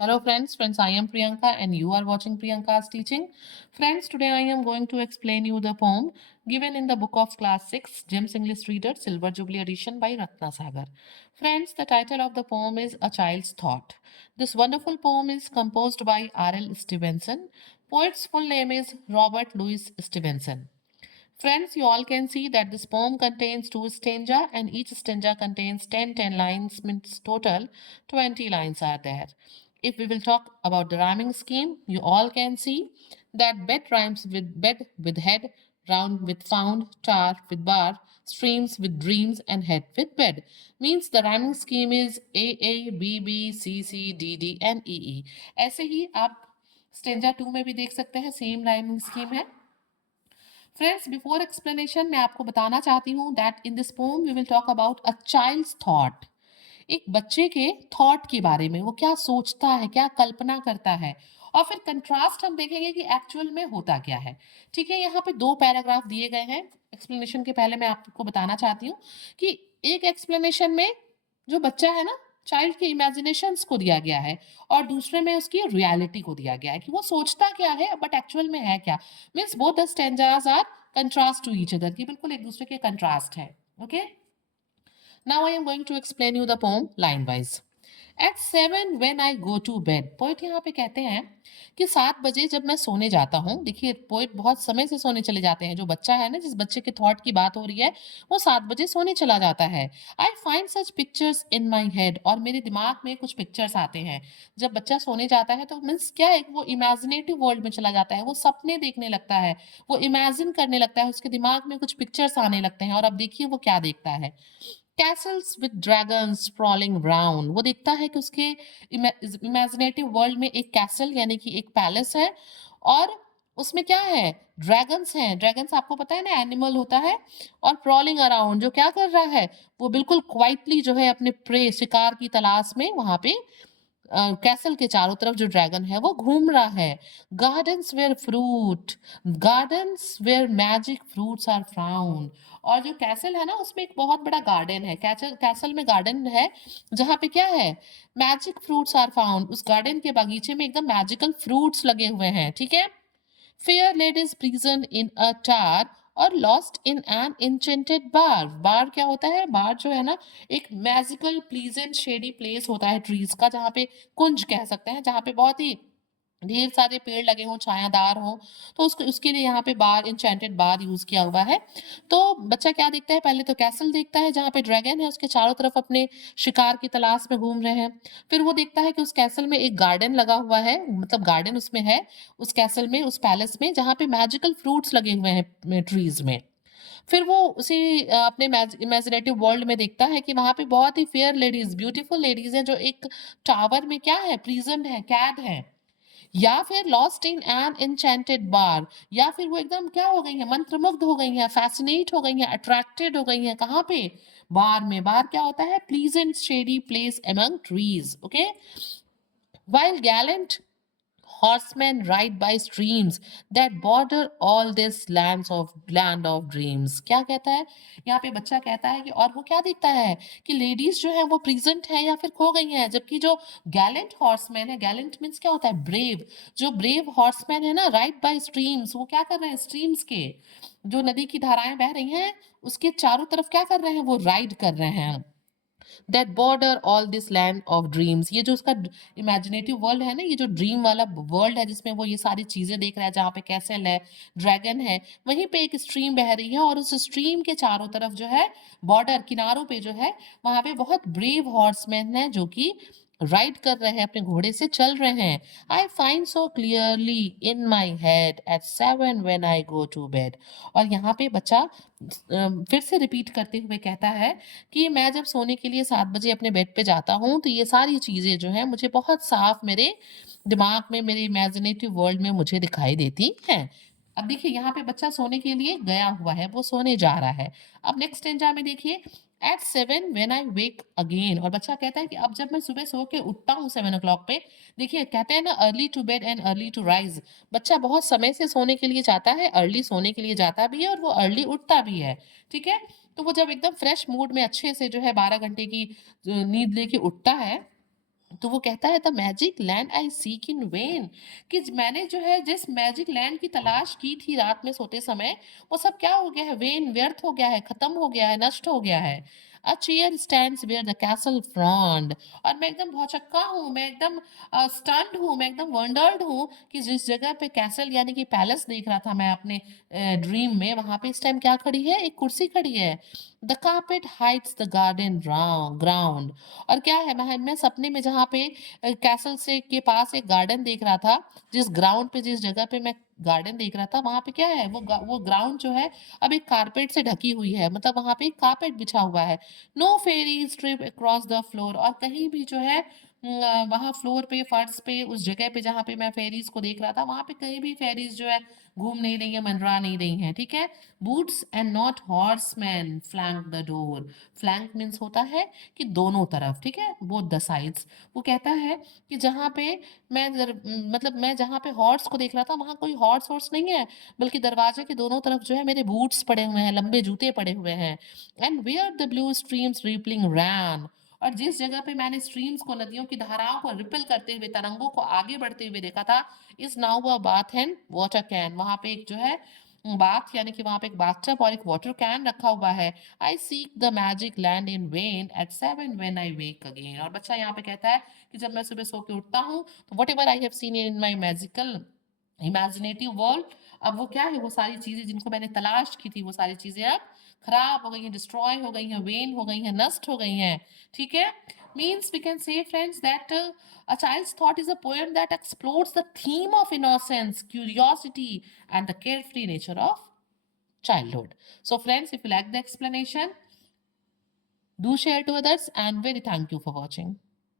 Hello friends, I am Priyanka and you are watching Priyanka's teaching. Friends, today I am going to explain you the poem given in the book of class 6, James English Reader, Silver Jubilee edition by Ratna Sagar. Friends, the title of the poem is A Child's Thought. This wonderful poem is composed by R.L. Stevenson. Poet's full name is Robert Louis Stevenson. Friends, you all can see that this poem contains two stanza and each stanza contains 10 lines, means total 20 lines are there. If we will talk about the rhyming scheme, you all can see that bed rhymes with bed with head, round with found, tar with bar, streams with dreams and head with bed. Means the rhyming scheme is A, B, B, C, D, D and E. ऐसे ही आप stanza 2 में भी देख सकते हैं, same rhyming scheme है. Friends, before explanation मैं आपको बताना चाहती हूँ that in this poem we will talk about a child's thought. एक बच्चे के थॉट के बारे में, वो क्या सोचता है, क्या कल्पना करता है, और फिर कंट्रास्ट हम देखेंगे कि एक्चुअल में होता क्या है. ठीक है, यहाँ पे दो पैराग्राफ दिए गए हैं. एक्सप्लेनेशन के पहले मैं आपको बताना चाहती हूँ कि एक एक्सप्लेनेशन में जो बच्चा है ना, चाइल्ड के इमेजिनेशंस को दिया गया है और दूसरे में उसकी रियलिटी को दिया गया है कि वो सोचता क्या है बट एक्चुअल में है क्या. Means both the stanzas are contrast to each other, कि बिल्कुल एक दूसरे के कंट्रास्ट है. Okay, now I am going to explain you the poem line wise. At 7 when I go to bed, poet यहाँ पे कहते हैं कि 7 बजे जब मैं सोने जाता हूँ. देखिए, पोइट बहुत समय से सोने चले जाते हैं. जो बच्चा है ना, जिस बच्चे के थॉट की बात हो रही है, वो 7 बजे सोने चला जाता है. I find such pictures in my head, और मेरे दिमाग में कुछ पिक्चर्स आते हैं. जब बच्चा सोने जाता है तो मीन्स क्या है, वो इमेजिनेटिव वर्ल्ड में चला जाता है, वो सपने देखने लगता है, वो इमेजिन करने लगता है, उसके दिमाग में कुछ पिक्चर्स आने लगते हैं. और अब देखिए वो क्या देखता है. Castle's with dragons sprawling round. वो देखता है कि उसके इमेजिनेटिव वर्ल्ड में एक कैसल यानी कि एक पैलेस है और उसमें क्या है, ड्रैगन्स हैं. ड्रैगन्स आपको पता है ना, एनिमल होता है. और प्रॉलिंग अराउंड, जो क्या कर रहा है, वो बिल्कुल क्वाइटली जो है अपने प्रे शिकार की तलाश में वहां पे कैसल के चारों तरफ जो ड्रैगन है वो घूम रहा है. Gardens where fruit, gardens where magic fruits are found. और जो कैसल है ना, उसमें एक बहुत बड़ा गार्डन है. कैसल कैसल में गार्डन है जहाँ पे क्या है, मैजिक फ्रूट्स आर फाउंड. उस गार्डन के बगीचे में एकदम मैजिकल फ्रूट्स लगे हुए हैं. ठीक है. फेयर लेडीज प्रिजन इन अ टार और लॉस्ट इन एन इंचेंटेड बार. बार क्या होता है, बार जो है ना, एक मैजिकल प्लीजेंट शेडी प्लेस होता है ट्रीज का, जहाँ पे कुंज कह सकते हैं, जहाँ पे बहुत ही ढेर सारे पेड़ लगे हों, छायादार हों. तो उसको उसके लिए यहाँ पे बार, इंचेंटेड बार यूज किया हुआ है. तो बच्चा क्या देखता है, पहले तो कैसल देखता है जहाँ पे ड्रैगन है, उसके चारों तरफ अपने शिकार की तलाश में घूम रहे हैं. फिर वो देखता है कि उस कैसल में एक गार्डन लगा हुआ है, मतलब गार्डन उसमें है, उस कैसल में, उस पैलेस में, जहाँ पे मैजिकल फ्रूट्स लगे हुए हैं ट्रीज में. फिर वो उसी अपने इमेजिनेटिव वर्ल्ड में देखता है कि वहां पे बहुत ही फेयर लेडीज, ब्यूटीफुल लेडीज हैं, जो एक टावर में क्या है, प्रिजन है, कैद है. या फिर लॉस्ट इन एन एन्चेंटेड बार, या फिर वो एकदम क्या हो गई है, मंत्रमुग्ध हो गई है, फैसिनेट हो गई है, अट्रैक्टेड हो गई है. कहाँ पे, बार में. बार क्या होता है, pleasant shady place among trees. Okay. While Gallant horsemen ride by streams that border all this land of dreams. क्या कहता है यहाँ पे, बच्चा कहता है कि, और वो क्या देखता है कि लेडीज जो है वो प्रेजेंट है या फिर खो गई हैं, जबकि जो गैलेंट हॉर्समैन है, गैलेंट मीन्स क्या होता है, ब्रेव. जो ब्रेव हॉर्समैन है ना, राइड बाय स्ट्रीम्स, वो क्या कर रहे हैं, स्ट्रीम्स के, जो नदी की धाराएं बह रही हैं, उसके चारों तरफ क्या कर रहे हैं, वो राइड कर रहे हैं. That border all this land of dreams. ये जो उसका इमेजिनेटिव वर्ल्ड है ना, ये जो ड्रीम वाला वर्ल्ड है, जिसमें वो ये सारी चीजें देख रहा है, जहाँ पे कैसल है, ड्रैगन है, वहीं पे एक स्ट्रीम बह रही है, और उस स्ट्रीम के चारों तरफ जो है, बॉर्डर किनारों पे जो है, वहां पे बहुत ब्रेव हॉर्समैन है, जो कि राइड कर रहे हैं, अपने घोड़े से चल रहे हैं. I find so clearly in my head at 7 when I go to bed. और यहाँ पे बच्चा फिर से रिपीट करते हुए कहता है कि मैं जब सोने के लिए 7 बजे अपने बेड पे जाता हूँ, तो ये सारी चीज़ें जो हैं मुझे बहुत साफ मेरे दिमाग में, मेरे इमेजिनेटिव वर्ल्ड में मुझे दिखाई देती हैं. अब देखिए, यहाँ पे बच्चा सोने के लिए गया हुआ है, वो सोने जा रहा है. अब नेक्स्ट स्टेंजा में देखिए, eight 7 when I wake again. और बच्चा कहता है कि अब जब मैं सुबह सो के उठता हूँ 7 o'clock पे. देखिए, कहते हैं ना, early to bed and early to rise. बच्चा बहुत समय से सोने के लिए जाता है, अर्ली सोने के लिए जाता भी है, और वो अर्ली उठता भी है. ठीक है. तो वो जब एकदम फ्रेश मूड में अच्छे से जो है 12 घंटे की नींद लेके उठता है, तो वो कहता है the magic land I seek in when, कि मैंने जो है जिस मैजिक लैंड की तलाश की थी रात में सोते समय, वो सब क्या हो गया है, वेन, व्यर्थ हो गया है, खत्म हो गया है, नष्ट हो गया है। A chair stands where the castle frowned, और मैं एकदम भौचक्का हूँ, मैं एकदम स्टन्ड हूँ, मैं एकदम वंडर्ड हूँ कि जिस जगह पे कैसल यानी कि पैलेस देख रहा था मैं अपने ड्रीम में, वहां पे इस टाइम क्या खड़ी है, एक कुर्सी खड़ी है। The carpet hides the garden ground, और क्या है, मैं सपने में जहाँ पे कैसल से के पास एक गार्डन देख रहा था, जिस ग्राउंड पे, जिस जगह पे मैं गार्डन देख रहा था, वहाँ पे क्या है, वो ग्राउंड जो है अब एक कारपेट से ढकी हुई है, मतलब वहाँ पे एक कारपेट बिछा हुआ है। No fairies trip across the floor, और कहीं भी जो है वहाँ फ्लोर पे, फर्श पे, उस जगह पे जहाँ पे मैं फेरीज को देख रहा था, वहाँ पे कहीं भी फेरीज जो है घूम नहीं रही है, मंडरा नहीं रही है, ठीक है। Boots and not horseman flank the door, flank means होता है कि दोनों तरफ, ठीक है, बोथ द साइड्स। वो कहता है कि जहाँ पे मतलब मैं जहाँ पे हॉर्स को देख रहा था, वहाँ कोई हॉर्स वॉर्स नहीं है, बल्कि दरवाजे के दोनों तरफ जो है मेरे बूट्स पड़े हुए हैं, लंबे जूते पड़े हुए हैं। And where the blue streams rippling ran, और जिस जगह पे मैंने स्ट्रीम्स को, नदियों की धाराओं को रिपल करते हुए, तरंगों को आगे बढ़ते हुए देखा था, is now a bath and water can, वहां पे एक जो है बाथ यानी कि वहां पे एक बाथटब और एक वाटर कैन रखा हुआ है। I seek the magic land in vain at 7 when I wake again, और बच्चा यहाँ पे कहता है कि जब मैं सुबह सो के उठता हूँ, तो what ever I have seen in my magical imaginative world, अब वो क्या है, वो सारी चीजें जिनको मैंने तलाश की थी, वो सारी चीजें अब खराब हो गई हैं, डिस्ट्रॉय हो गई हैं, वेन हो गई हैं, नष्ट हो गई हैं, ठीक है। Means we can say friends that a child's thought is a poem that explores the theme of innocence, curiosity, and the carefree nature of childhood. So friends, if you like the explanation, do share to others, and very thank you for watching.